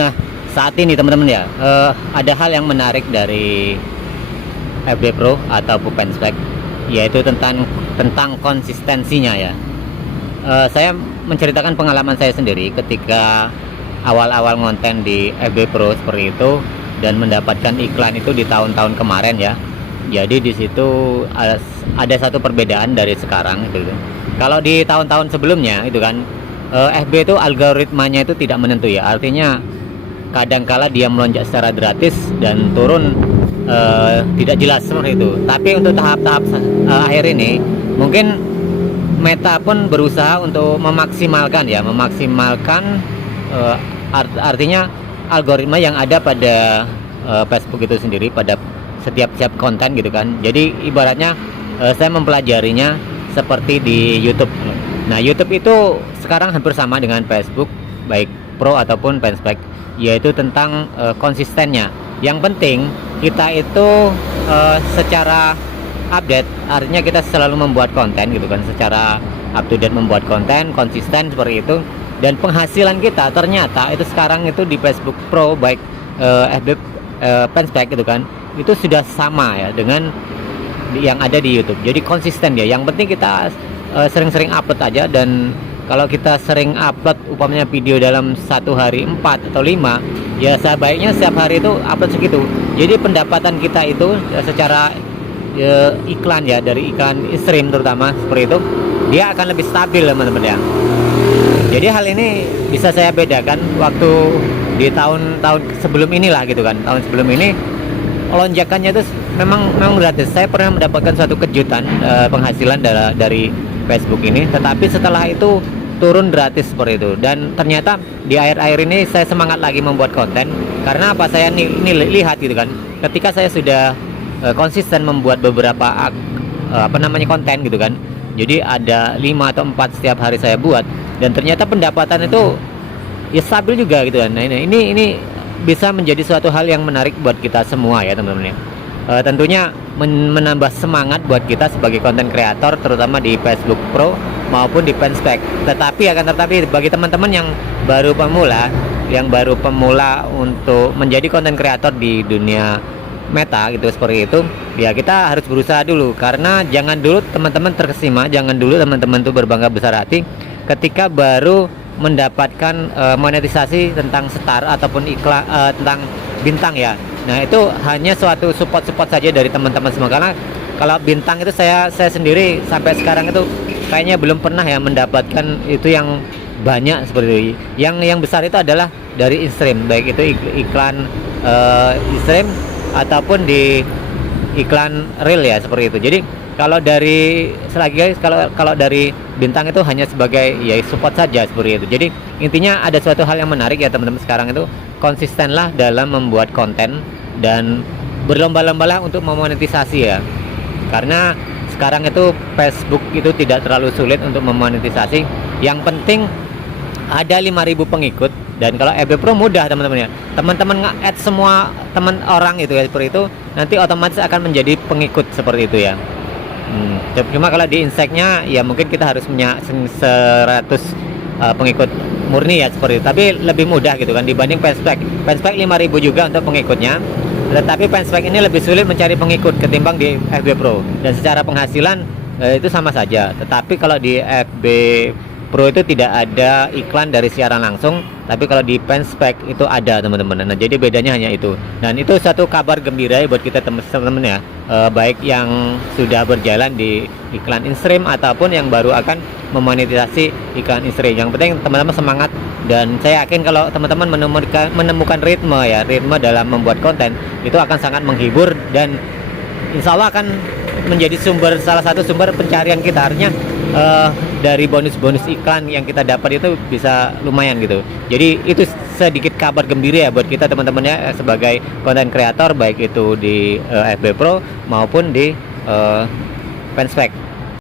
Nah, saat ini teman-teman ya, ada hal yang menarik dari FB Pro atau Pupenspec, yaitu tentang konsistensinya ya. Saya menceritakan pengalaman saya sendiri ketika awal-awal ngonten di FB Pro seperti itu dan mendapatkan iklan itu di tahun-tahun kemarin ya. Jadi di situ ada satu perbedaan dari sekarang gitu. Kalau di tahun-tahun sebelumnya itu kan, FB itu algoritmanya itu tidak menentu ya. Artinya kadangkala dia melonjak secara gratis dan turun tidak jelas seperti itu. Tapi untuk tahap-tahap akhir ini mungkin Meta pun berusaha untuk memaksimalkan artinya algoritma yang ada pada Facebook itu sendiri, pada setiap konten gitu kan. Jadi ibaratnya saya mempelajarinya seperti di YouTube. Nah, YouTube itu sekarang hampir sama dengan Facebook, baik Pro ataupun Penspec, yaitu tentang konsistennya. Yang penting kita itu secara update, artinya kita selalu membuat konten gitu kan, secara up to date membuat konten, konsisten seperti itu. Dan penghasilan kita ternyata itu sekarang itu di Facebook Pro baik FB Penspec gitu kan, itu sudah sama ya dengan yang ada di YouTube. Jadi konsisten ya. Yang penting kita sering-sering upload aja, dan kalau kita sering upload umpamanya video dalam satu hari 4 atau 5, ya sebaiknya setiap hari itu upload segitu. Jadi pendapatan kita itu secara iklan ya, dari iklan stream terutama seperti itu, dia akan lebih stabil teman-teman ya. Jadi hal ini bisa saya bedakan waktu di tahun-tahun sebelum inilah gitu kan. Tahun sebelum ini lonjakannya itu memang gratis. Saya pernah mendapatkan suatu kejutan penghasilan dari Facebook ini, tetapi setelah itu turun gratis seperti itu. Dan ternyata di akhir-akhir ini saya semangat lagi membuat konten. Karena apa, saya lihat gitu kan, ketika saya sudah konsisten membuat beberapa konten gitu kan, jadi ada 5 atau 4 setiap hari saya buat, dan ternyata pendapatan itu ya stabil juga gitu kan. Nah, ini bisa menjadi suatu hal yang menarik buat kita semua ya teman-teman ya. Tentunya menambah semangat buat kita sebagai konten kreator, terutama di Facebook Pro maupun di Penspec. Tetapi bagi teman-teman yang baru pemula untuk menjadi konten kreator di dunia Meta gitu seperti itu, ya kita harus berusaha dulu. Karena jangan dulu teman-teman terkesima, jangan dulu teman-teman tuh berbangga besar hati ketika baru mendapatkan monetisasi tentang star ataupun iklan tentang bintang ya. Nah, itu hanya suatu support saja dari teman-teman semua. Karena kalau bintang itu saya sendiri sampai sekarang itu kayaknya belum pernah ya mendapatkan itu yang banyak seperti itu. Yang besar itu adalah dari in-stream, baik itu iklan in-stream ataupun di iklan real ya seperti itu. Jadi kalau dari kalau dari bintang itu hanya sebagai ya support saja seperti itu. Jadi intinya ada suatu hal yang menarik ya teman-teman, sekarang itu konsistenlah dalam membuat konten dan berlomba-lombalah untuk memonetisasi ya. Karena sekarang itu Facebook itu tidak terlalu sulit untuk memonetisasi. Yang penting ada 5.000 pengikut. Dan kalau FB Pro mudah teman-teman ya. Teman-teman nge-add semua teman orang itu ya seperti itu, nanti otomatis akan menjadi pengikut seperti itu ya. Cuma kalau di Insect-nya ya mungkin kita harus punya 100 pengikut murni ya seperti itu. Tapi lebih mudah gitu kan dibanding Penspec. Penspec 5.000 juga untuk pengikutnya. Tetapi Penspec ini lebih sulit mencari pengikut ketimbang di FB Pro. Dan secara penghasilan itu sama saja. Tetapi kalau di FB Pro itu tidak ada iklan dari siaran langsung, tapi kalau di Penspec itu ada teman-teman. Nah, jadi bedanya hanya itu. Dan itu satu kabar gembira ya buat kita teman-teman ya, baik yang sudah berjalan di iklan in-stream ataupun yang baru akan memonetisasi iklan in-stream. Yang penting teman-teman semangat, dan saya yakin kalau teman-teman menemukan ritme dalam membuat konten, itu akan sangat menghibur dan insya Allah akan menjadi salah satu sumber pencarian kita. Artinya dari bonus-bonus iklan yang kita dapat itu bisa lumayan gitu. Jadi itu sedikit kabar gembira ya buat kita teman-teman ya sebagai konten kreator, baik itu di FB Pro maupun di Penspec.